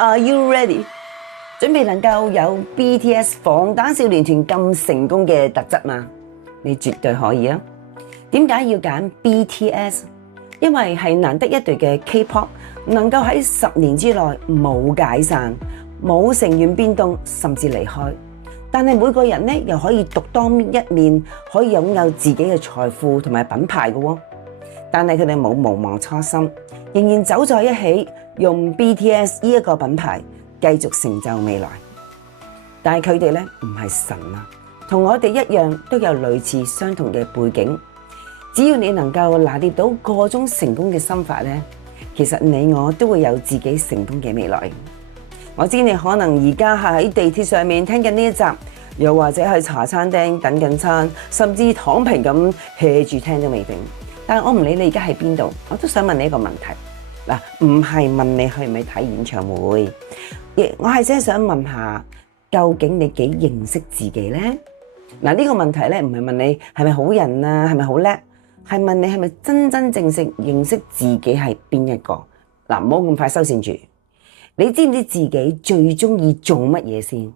Are you ready？ 準備能夠有 BTS 防彈少年團咁成功嘅特質嗎？你絕對可以啊！點解要揀 BTS？ 因為係難得一隊嘅 K-pop 能夠喺10年之內冇解散、冇成員變動甚至離開，但係每個人呢又可以獨當一面，可以擁有自己嘅財富同埋品牌嘅喎。但係佢哋冇無忘初心，仍然走在一起，用 BTS 呢一個品牌繼續成就未來。但係佢哋咧唔係神啊，同我哋一樣都有類似相同嘅背景。只要你能夠拿捏到個中成功嘅心法咧，其實你我都會有自己成功嘅未來。我知你可能而家係喺地鐵上面聽緊呢一集，又或者去茶餐廳等緊餐，甚至躺平咁 hea 住聽都未定。但我唔理你而家喺邊度，我都想問你一個問題。嗱，唔係問你去唔去睇演唱會，我係真係想問下，究竟你幾認識自己呢？嗱，呢個問題咧唔係問你係咪好人啊，係咪好叻，係問你係咪真真正正認識自己係邊一個？嗱，唔好咁快收線住。你知唔知自己最中意做乜嘢先？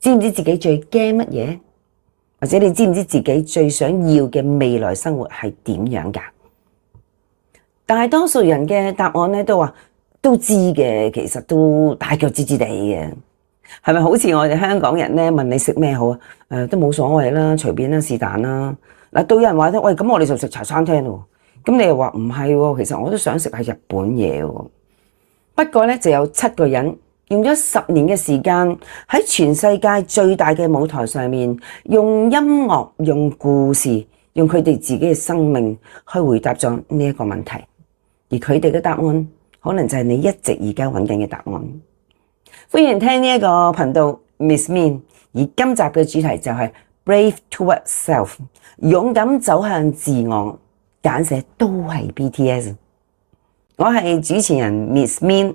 知唔知自己最驚乜嘢？或者你知唔知自己最想要嘅未來生活係點樣㗎？大多數人嘅答案咧都話都知嘅，其實都大腳知知地嘅，係咪好似我哋香港人咧問你食咩好啊？都冇所謂啦，隨便啦，是但啦。嗱，都有人話咧，喂，咁我哋就食茶餐廳喎。咁你又話唔係喎，其實我都想食下日本嘢喎。不過咧就有7個人用咗10年嘅時間喺全世界最大嘅舞台上面，用音樂、用故事、用佢哋自己嘅生命去回答咗呢一個問題。而佢哋嘅答案可能就係你一直而家揾緊嘅答案。歡迎聽呢一個頻道 Miss Min， 而今集嘅主題就係 Brave Towards Self， 勇敢走向自我，簡寫都係 BTS。我係主持人 Miss Min，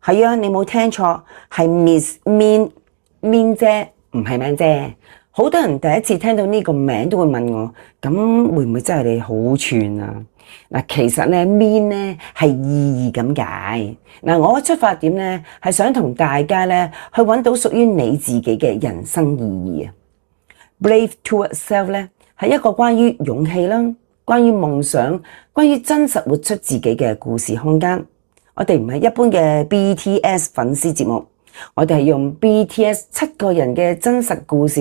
係啊，你冇聽錯，係 Miss Min 姐，唔係名姐。好多人第一次聽到呢個名都會問我，咁會唔會真係你好串啊？嗱，其實咧 Min 咧係意義咁解。嗱，我嘅出發點咧係想同大家咧去揾到屬於你自己嘅人生意義啊。Brave Towards Self 咧係一個關於勇氣啦，關於夢想，關於真實活出自己嘅故事空間。我哋唔係一般嘅 BTS 粉絲節目，我哋係用 BTS 7個人嘅真實故事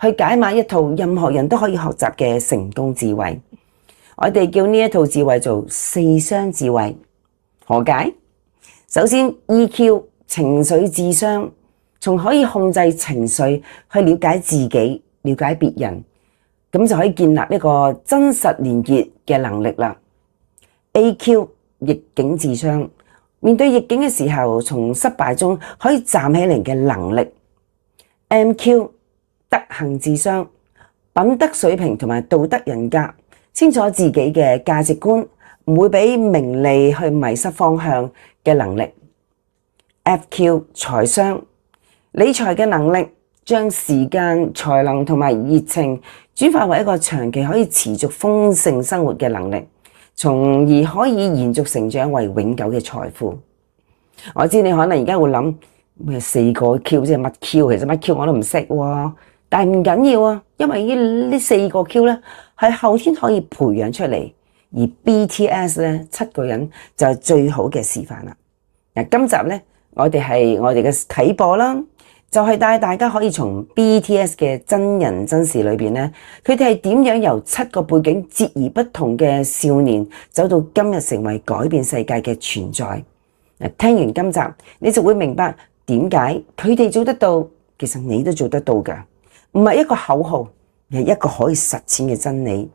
去解碼一套任何人都可以學習嘅成功智慧。我哋叫呢一套智慧做4雙智慧，何解？首先 EQ 情緒智商，從可以控制情緒去了解自己、了解別人，咁就可以建立一個真實連結嘅能力啦。AQ 逆境智商，面對逆境嘅時候，從失敗中可以站起嚟嘅能力。MQ 德行智商，品德水平同埋道德人格，清楚自己嘅價值觀，唔會俾名利去迷失方向嘅能力。FQ 財商，理財嘅能力，將時間、才能同埋熱情轉化為一個長期可以持續豐盛生活嘅能力，從而可以延續成長為永久嘅財富。我知你可能而家會諗咩4個 Q 即係乜 Q？ 其實乜 Q 我都唔識喎，但係唔緊要啊，因為呢4個 Q 咧係後天可以培養出嚟，而 BTS 咧7個人就係最好嘅示範啦。嗱，今集咧我哋嘅啟播啦，就係帶大家可以從 BTS 嘅真人真事裏邊咧，佢哋係點樣由7個背景截而不同嘅少年，走到今日成為改變世界嘅存在。嗱，聽完今集你就會明白點解佢哋做得到，其實你都做得到㗎，唔係一個口號，而係一個可以實踐嘅真理。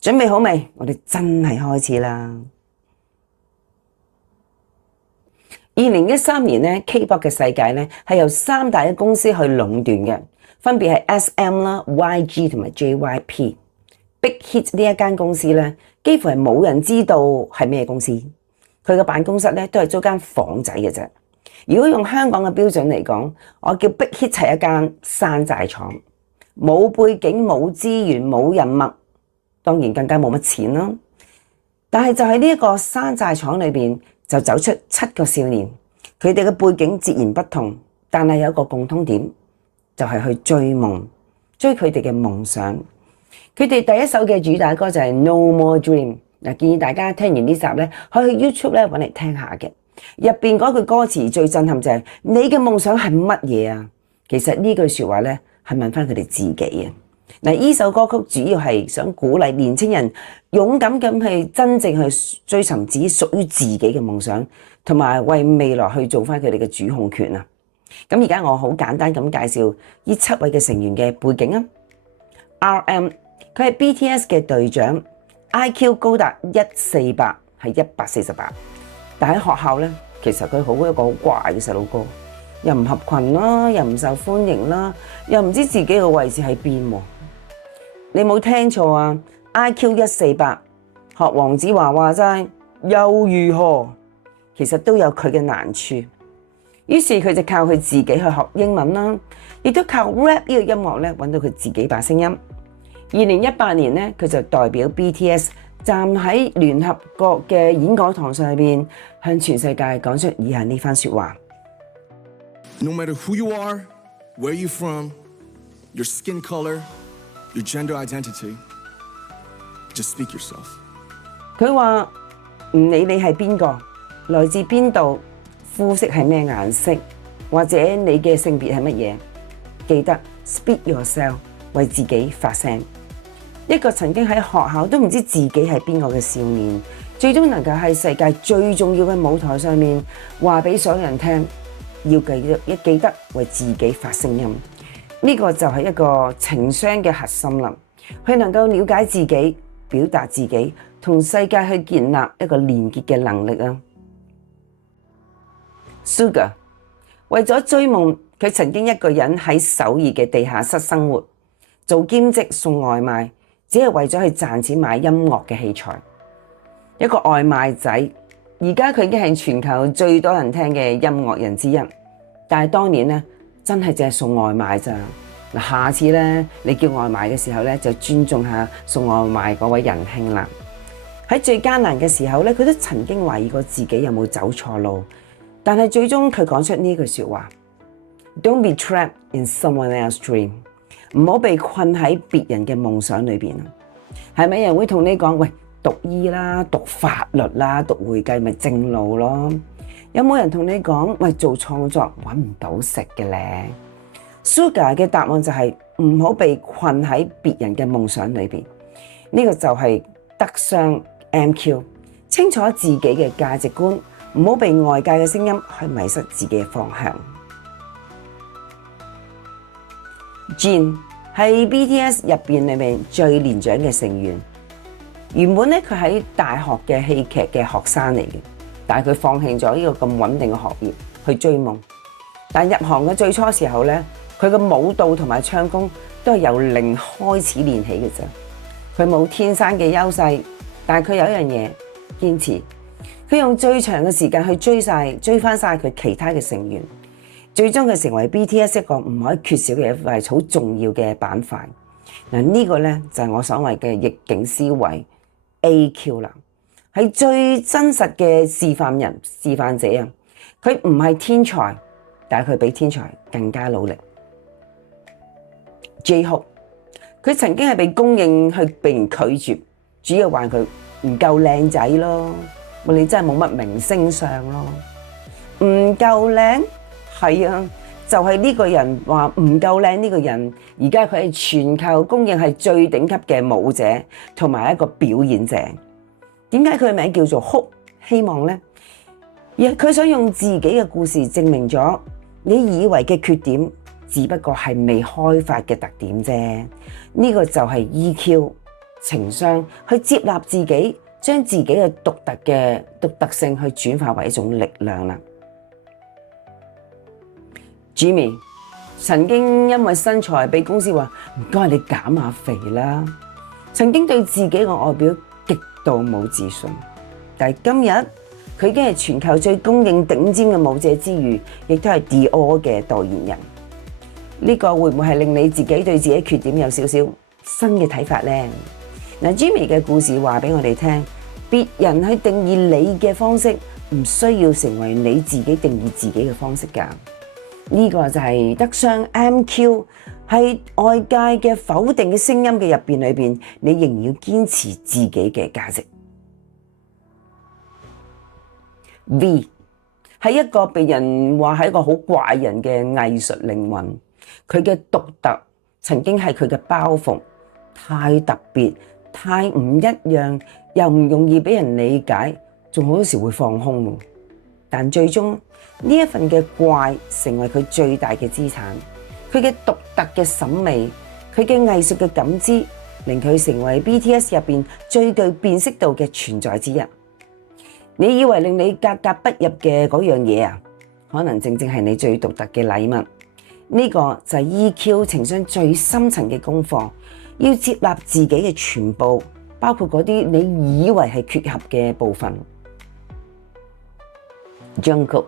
準備好未？我哋真係開始啦！2013年咧 K-pop 嘅世界咧係由3大嘅公司去壟斷嘅，分別係 SM 啦、YG 同埋 JYP。Big Hit 呢一間公司咧，幾乎係冇人知道係咩公司。佢嘅辦公室咧都係租間房仔嘅啫。如果用香港嘅標準嚟講，我叫 Big Hit 係一間山寨廠，冇背景、冇資源、冇人脈，當然更加冇乜錢啦。但係就喺呢一個山寨廠裏邊，就走出7個少年，佢哋嘅背景截然不同，但係有一個共通點，就係去追夢，追佢哋嘅夢想。佢哋第一首嘅主打歌就係 No More Dream。建議大家聽完呢集咧，可以去 YouTube 咧揾嚟聽下嘅。入邊嗰句歌詞最震撼就係你嘅夢想係乜嘢啊？其實呢句說話咧係問翻佢哋自己啊。呢首歌曲主要係想鼓勵年青人勇敢咁去真正去追尋自己屬於自己嘅夢想，同埋為未來去做翻佢哋嘅主控權啊。咁而家我好簡單咁介紹呢7位嘅成員嘅背景啊。RM 佢係 BTS 嘅隊長。IQ 高達148，係148，但喺學校咧，其實佢一個好怪嘅細路哥，又唔合群啦，又唔受歡迎啦，又唔知自己嘅位置喺邊喎。你冇聽錯啊 ！IQ 148，學黃子華話齋，又如何？其實都有佢嘅難處。於是佢就靠佢自己去學英文啦，亦都靠 rap 呢個音樂咧揾到佢自己把聲音。2018年咧，佢就代表 BTS 站喺聯合國嘅演講台上邊，向全世界講出以下呢番説話。No matter who you are, where you from, your skin color, your gender identity, just speak yourself。佢話唔理你係邊個，來自邊度，膚色係咩顏色，或者你嘅性別係乜嘢，記得 speak yourself， 為自己發聲。一個曾經喺學校都唔知自己係邊個嘅少年，最終能夠喺世界最重要嘅舞台上面話俾所有人聽，要記得為自己發聲音。呢個就係一個情商嘅核心啦。佢能夠了解自己，表達自己，同世界去建立一個連結嘅能力啊。Suga 為咗追夢，佢曾經一個人喺首爾嘅地下室生活，做兼職送外賣。只係為咗去賺錢買音樂嘅器材，一個外賣仔。而家佢已經係全球最多人聽嘅音樂人之一。但係當年咧，真係淨係送外賣咋。嗱，下次咧你叫外賣嘅時候咧，就尊重下送外賣嗰位仁兄啦。喺最艱難嘅時候咧，佢都曾經懷疑過自己有冇走錯路，但係最終佢講出呢句説話 ：Don't be trapped in someone else's dream。唔好被困喺別人嘅夢想裏邊。係咪有人會同你講，喂，讀醫啦，讀法律啦，讀會計咪正路咯？有冇人同你講，喂，做創作搵唔到食嘅咧？Suga 嘅答案就係唔好被困喺別人嘅夢想裏邊。呢個就係德商 MQ， 清楚自己嘅價值觀，唔好被外界嘅聲音去迷失自己嘅方向。Jin 係 BTS 入邊裏面最年長嘅成員。原本咧佢喺大學嘅戲劇嘅學生嚟嘅，但係佢放棄咗呢個咁穩定嘅學業去追夢。但入行嘅最初時候咧，佢嘅舞蹈同埋唱功都係由零開始練起嘅啫。佢冇天生嘅優勢，但係佢有一樣嘢堅持，佢用最長嘅時間去追翻晒佢其他嘅成員。最終佢成為 BTS 一個唔可以缺少嘅一塊好重要嘅板塊。嗱，呢個咧就係我所謂嘅逆境思維 AQ 啦，係最真實嘅示範者啊！佢唔係天才，但係佢比天才更加努力。J-Hope 佢曾經係被公認去被人拒絕，主要話佢唔夠靚仔咯，你真係冇乜明星相咯，唔夠靚。係啊，就係呢個人話唔夠靚呢個人，而家佢係全球公認係最頂級嘅舞者同埋一個表演者。點解佢嘅名叫做 Hope 希望呢？而佢想用自己嘅故事證明咗，你以為嘅缺點，只不過係未開發嘅特點啫。呢個就係 EQ 情商，去接納自己，將自己嘅獨特性去轉化為一種力量啦。Jimmy 曾經因為身材被公司話唔該你減下肥啦，曾經對自己嘅外表極度冇自信，但係今日佢已經係全球最公認頂尖嘅舞者之餘，亦都係 Dior 嘅代言人。呢個會唔會係令你自己對自己缺點有少少新嘅睇法呢？嗱，Jimmy 嘅故事話俾我哋聽，別人去定義你嘅方式，唔需要成為你自己定義自己嘅方式㗎。呢個就係德商 MQ 喺外界嘅否定嘅聲音嘅入邊，你仍然要堅持自己嘅價值。V 係一個被人話係一個好怪人嘅藝術靈魂，佢嘅獨特曾經係佢嘅包袱，太特別，太唔一樣，又唔容易俾人理解，仲好多時會放空。但最終呢一份嘅怪成為佢最大嘅資產，佢嘅獨特嘅審美，佢嘅藝術嘅感知，令佢成為 BTS 入邊最具辨識度嘅存在之一。你以為令你格格不入嘅嗰樣嘢啊，可能正正係你最獨特嘅禮物。呢個就係 EQ 情商最深層嘅功課，要接納自己嘅全部，包括嗰啲你以為係缺陷嘅部分。Jungkook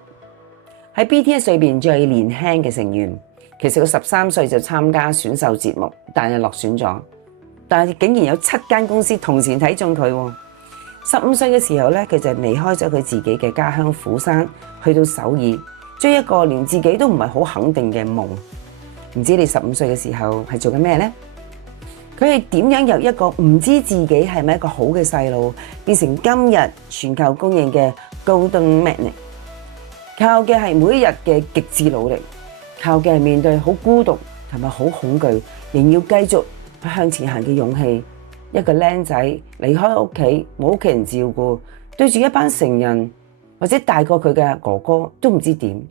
喺 BTS 裏邊最年輕嘅成員，其實佢13歲就參加選秀節目，但係落選咗，但係竟然有7間公司同時睇中佢。15歲嘅時候咧，佢就離開咗佢自己嘅家鄉釜山，去到首爾，追一個連自己都唔係好肯定嘅夢。唔知你15歲嘅時候係做緊咩呢？佢係點樣由一個唔知自己係咪一個好嘅細路，變成今日全球公認嘅 Golden Magnet？ 靠嘅係每一日嘅極致努力，靠嘅係面對好孤獨同埋好恐懼，仍要繼續向前行嘅勇氣。一個僆仔離開屋企，冇屋企人照顧，對住一班成人或者大過佢嘅哥哥都唔知點。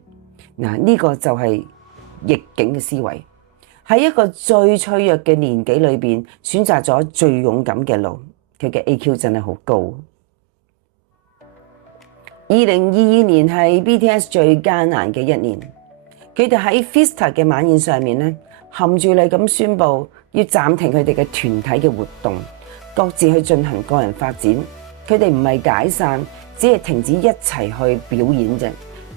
嗱，呢個就係逆境嘅思維，喺一個最脆弱嘅年紀裏邊選擇咗最勇敢嘅路。佢嘅 AQ 真係好高。2022年係 BTS 最艱難嘅一年，佢哋喺 Fiesta 嘅晚宴上面咧，含住淚咁宣布要暫停佢哋嘅團體嘅活動，各自去進行個人發展。佢哋唔係解散，只係停止一齊去表演啫。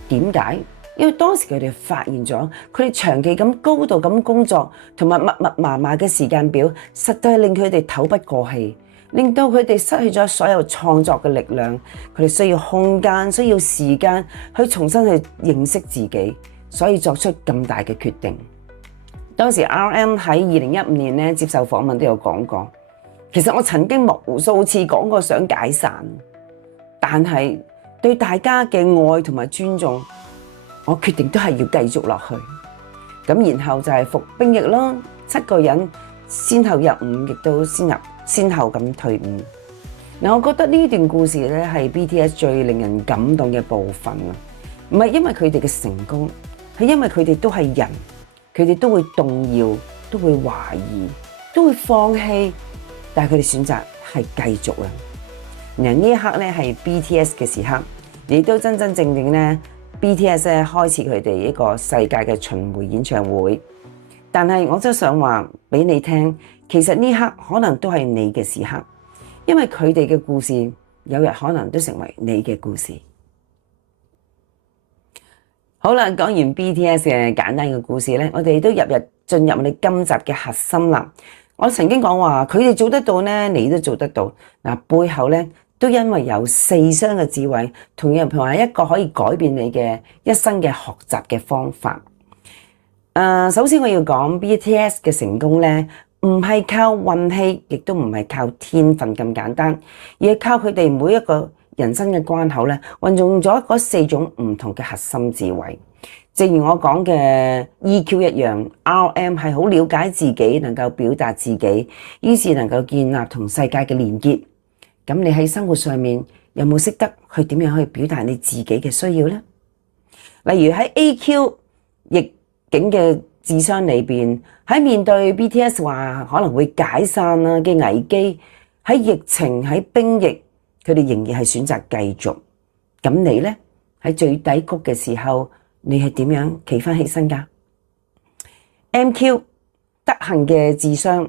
點解？因為當時佢哋發現咗，佢哋長期咁高度咁工作，同埋密密麻麻嘅時間表，實在係令佢哋透不過氣，令到佢哋失去咗所有創作嘅力量。佢哋需要空間，需要時間去重新去認識自己，所以作出咁大嘅決定。當時 RM 喺2015年咧接受訪問都有講過，其實我曾經無數次講過想解散，但係對大家嘅愛同埋尊重，我決定都係要繼續落去。咁然後就係服兵役啦，7個人先後入伍，亦都先後咁退伍。我覺得呢段故事咧係 BTS 最令人感動嘅部分啊，唔係因為佢哋嘅成功，係因為佢哋都係人。佢哋都會動搖，都會懷疑，都會放棄，但係佢哋選擇係繼續啊！然後呢一刻咧係 BTS 嘅時刻，亦都真真正正咧 BTS 咧開始佢哋一個世界嘅巡迴演唱會。但係我真係想話俾你聽，其實呢刻可能都係你嘅時刻，因為佢哋嘅故事有日可能都成為你嘅故事。好啦，講完 BTS 嘅簡單嘅故事咧，我哋都進入我哋今集嘅核心啦。我曾經講話佢哋做得到咧，你都做得到。嗱，背後咧都因為有4箱嘅智慧，同埋一個可以改變你嘅一生嘅學習嘅方法。首先我要講 BTS 嘅成功咧，唔係靠運氣，亦都唔係靠天分咁簡單，而係靠佢哋每一個人生嘅關口咧，運用咗嗰4種唔同嘅核心智慧。正如我講嘅 EQ 一樣 ，RM 係好了解自己，能夠表達自己，於是能夠建立同世界嘅連結。咁你喺生活上面有冇識得去點樣去表達你自己嘅需要呢？例如喺 AQ 逆境嘅智商裏邊，喺面對 BTS 話可能會解散啦嘅危機，喺疫情喺兵役，佢哋仍然係選擇繼續。咁你呢？喺最低谷嘅時候，你係點樣企返起身㗎？MQ 德行嘅智商，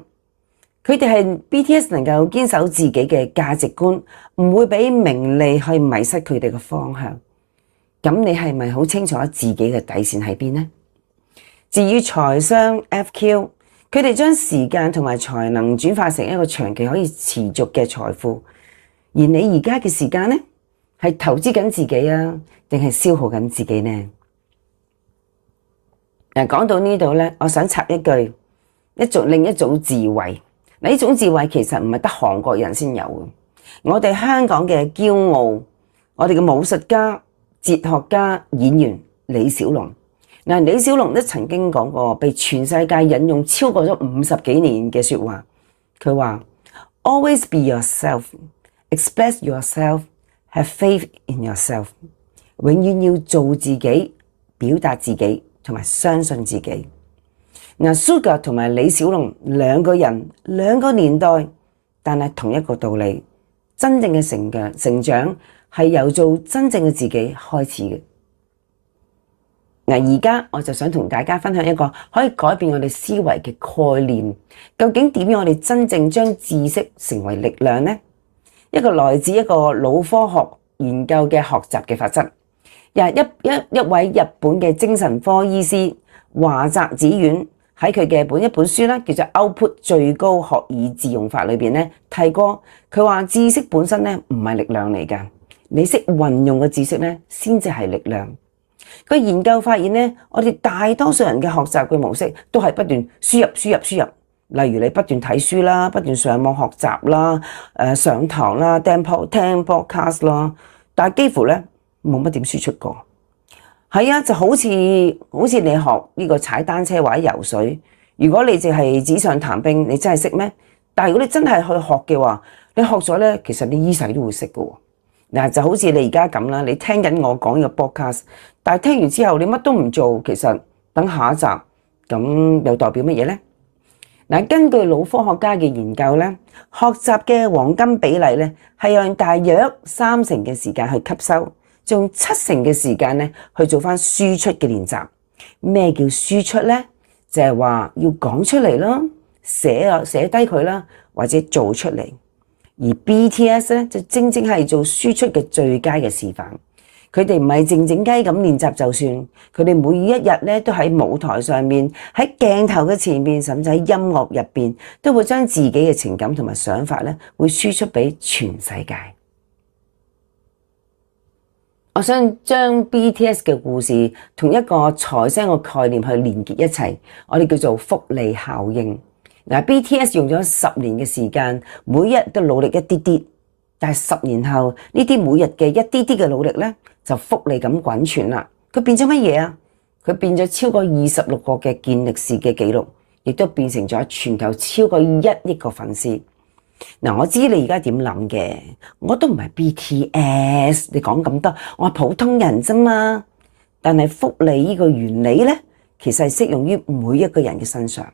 佢哋係 BTS 能夠堅守自己嘅價值觀，唔會俾名利去迷失佢哋嘅方向。咁你係咪好清楚自己嘅底線喺邊呢？至於財商 FQ， 佢哋將時間同埋才能轉化成一個長期可以持續嘅財富。而你而家嘅時間呢，係投資緊自己啊，定係消耗緊自己呢？講到呢度呢，我想插一句，另一種智慧。呢種智慧其實唔係得韓國人先有嘅。我哋香港嘅驕傲，我哋嘅武術家、哲學家、演員李小龍。李小龍都曾經講過，被全世界引用超過咗50幾年嘅說話。佢話：Always be yourself, express yourself, have faith in yourself。永遠要做自己，表達自己，同埋相信自己。Sugar 同埋李小龍兩個人，兩個年代，但係同一個道理。真正嘅成長係由做真正嘅自己開始嘅。而家我就想同大家分享一個可以改變我哋思維嘅概念。究竟點樣我哋真正將知識成為力量呢？一個來自一個腦科學研究嘅學習嘅法則。一位日本嘅精神科醫師華澤子苑喺佢嘅一本書咧，叫做《Output 最高學以致用法》裏邊咧提過，佢話知識本身咧唔係力量嚟㗎，你識運用嘅知識咧先至係力量。個研究發現咧，我哋大多數人嘅學習嘅模式都係不斷輸入。例如你不斷睇書啦，不斷上網學習啦，上堂啦，聽 podcast 啦，但係幾乎咧冇乜點輸出過。係啊，就好似你學呢個踩單車或者游水，如果你淨係紙上談兵，你真係識咩？但係如果你真係去學嘅話，你學咗咧，其實你依世都會識㗎。嗱，就好似你而家咁啦，你聽緊我講呢個 podcast， 但係聽完之後你乜都唔做，其實等下一集咁又代表乜嘢咧？嗱，根據腦科學家嘅研究咧，學習嘅黃金比例咧係用大約30%嘅時間去吸收，用70%嘅時間咧去做翻輸出嘅練習。咩叫輸出咧？就係話要講出嚟啦，寫低佢啦，或者做出嚟。而 BTS 咧就正係做輸出嘅最佳嘅示範。佢哋唔係靜靜雞咁練習就算，佢哋每一日咧都喺舞台上面，喺鏡頭嘅前面，甚至喺音樂入邊，都會將自己嘅情感同埋想法咧，會輸出俾全世界。我想將 BTS 嘅故事同一個財商嘅概念去連結一齊，我哋叫做複利效應。BTS 用咗10年嘅時間，每日都努力一啲啲，但係10年後呢啲每日嘅一啲啲嘅努力咧，就複利咁滾存啦。佢變咗乜嘢啊？佢變咗超過26個嘅健力士嘅紀錄，亦都變成咗全球超過1億個粉絲。我知你而家點諗嘅，我都唔係 BTS， 你講咁多，我係普通人啫嘛。但係複利呢個原理咧，其實係適用於每一個人嘅身上。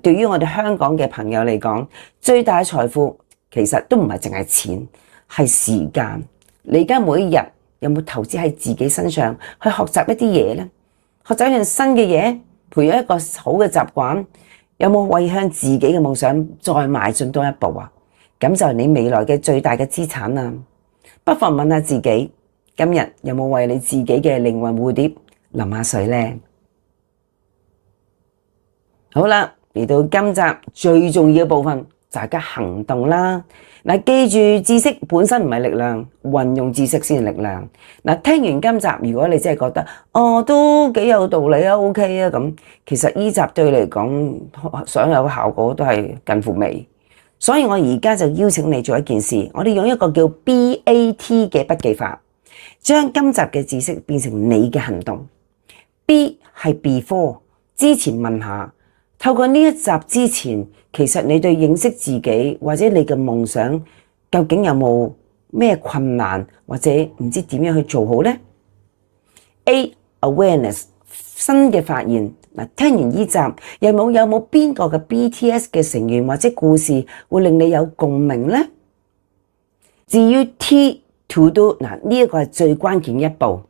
對於我哋香港嘅朋友嚟講，最大嘅財富其實都唔係淨係錢，係時間。你而家每一日有冇投資喺自己身上去學習一啲嘢呢？學習一樣新嘅嘢，培養一個好嘅習慣，有冇為向自己嘅夢想再邁進多一步啊？咁就係你未來嘅最大嘅資產啦。不妨問下自己，今日有冇為你自己嘅靈魂蝴蝶淋下水呢？好啦。嚟到今集最重要嘅部分，大家行動啦！記住知識本身唔係力量，運用知識先係力量。聽完今集，如果你真係覺得都幾有道理啊 ，OK 啊咁，其實呢集對你嚟講想有嘅效果都係近乎微。所以我而家就邀請你做一件事，我哋用一個叫 BAT 嘅筆記法，將今集嘅知識變成你嘅行動。B 係 before， 之前問下。透過呢一集之前，其實你對認識自己或者你嘅夢想究竟有冇咩困難，或者唔知點樣去做好呢？ A awareness 新嘅發現。聽完呢集有冇邊個嘅 BTS 嘅成員或者故事會令你有共鳴呢？至於 T to do 呢一個係最關鍵一步。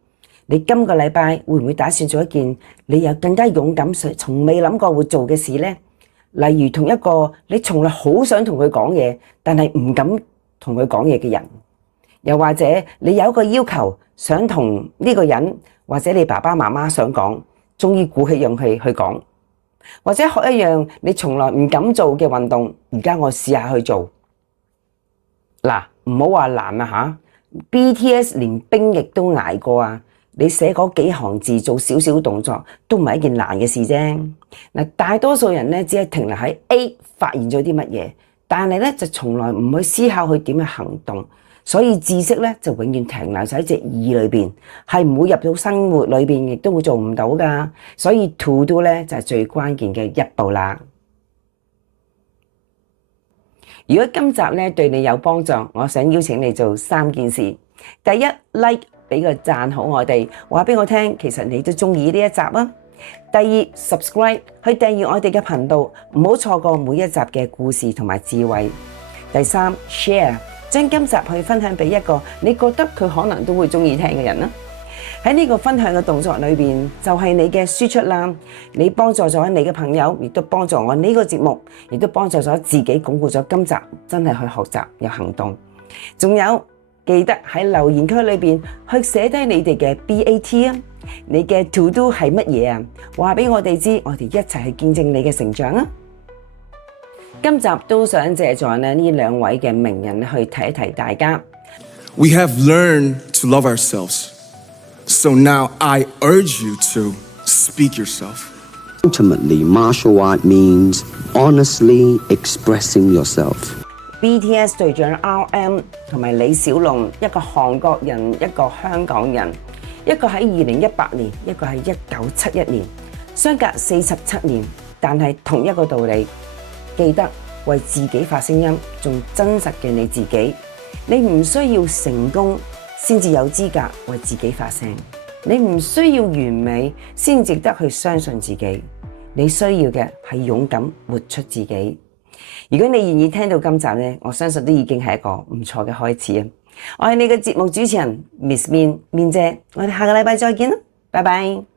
你今個禮拜會唔會打算做一件你又更加勇敢、從未諗過會做嘅事呢？例如同一個你從來好想同佢講嘢，但係唔敢同佢講嘢嘅人，又或者你有一個要求想同呢個人或者你爸爸媽媽想講，終於鼓起勇氣去講，或者學一樣你從來唔敢做嘅運動，而家我試下去做。唔好話難啊吓 ，BTS 連兵役都捱過啊！你寫嗰幾行字做少少動作都唔係一件難嘅事啫。嗱，大多數人咧只係停留喺 A 發現咗啲乜嘢，但係咧就從來唔去思考去點樣行動，所以知識咧就永遠停留喺隻耳裏邊，係唔會入到生活裏邊，亦都會做唔到噶。所以 to do 咧就係最關鍵嘅一步啦。如果今集咧對你有幫助，我想邀請你做3件事。第一 ，like 俾個讚好我哋，話俾我聽，其實你都中意呢一集啊。第二 ，subscribe 去訂閱我哋嘅頻道，唔好錯過每一集嘅故事同埋智慧。第三 ，share 將今集去分享俾一個你覺得佢可能都會中意聽嘅人啦。喺呢個分享嘅動作裏邊，就係你嘅輸出啦。你幫助咗你嘅朋友，亦都幫助我呢個節目，亦都幫助咗自己鞏固咗今集真係去學習有行動。仲有記得喺留言區裏邊去寫低你哋嘅 BAT 啊，你嘅 to do 係乜嘢啊？話俾我哋知，我哋一齊去見證你嘅成長啊！今集都想借助呢2位嘅名人去提一提大家。We have learned to love ourselves. So now I urge you to speak yourself. Ultimately, martial art means honestly expressing yourself. BTS 隊長 RM 同埋李小龍，一個韓國人，一個香港人，一個喺2018年，一個喺1971年，相隔47年，但係同一個道理，記得為自己發聲音，做真實嘅你自己。你唔需要成功先至有資格為自己發聲，你唔需要完美先值得去相信自己，你需要嘅係勇敢活出自己。如果你願意聽到今集呢，我相信都已經係一個唔錯嘅開始啊！我係你嘅節目主持人 Miss Min 姐，我哋下個禮拜再見啦，拜拜。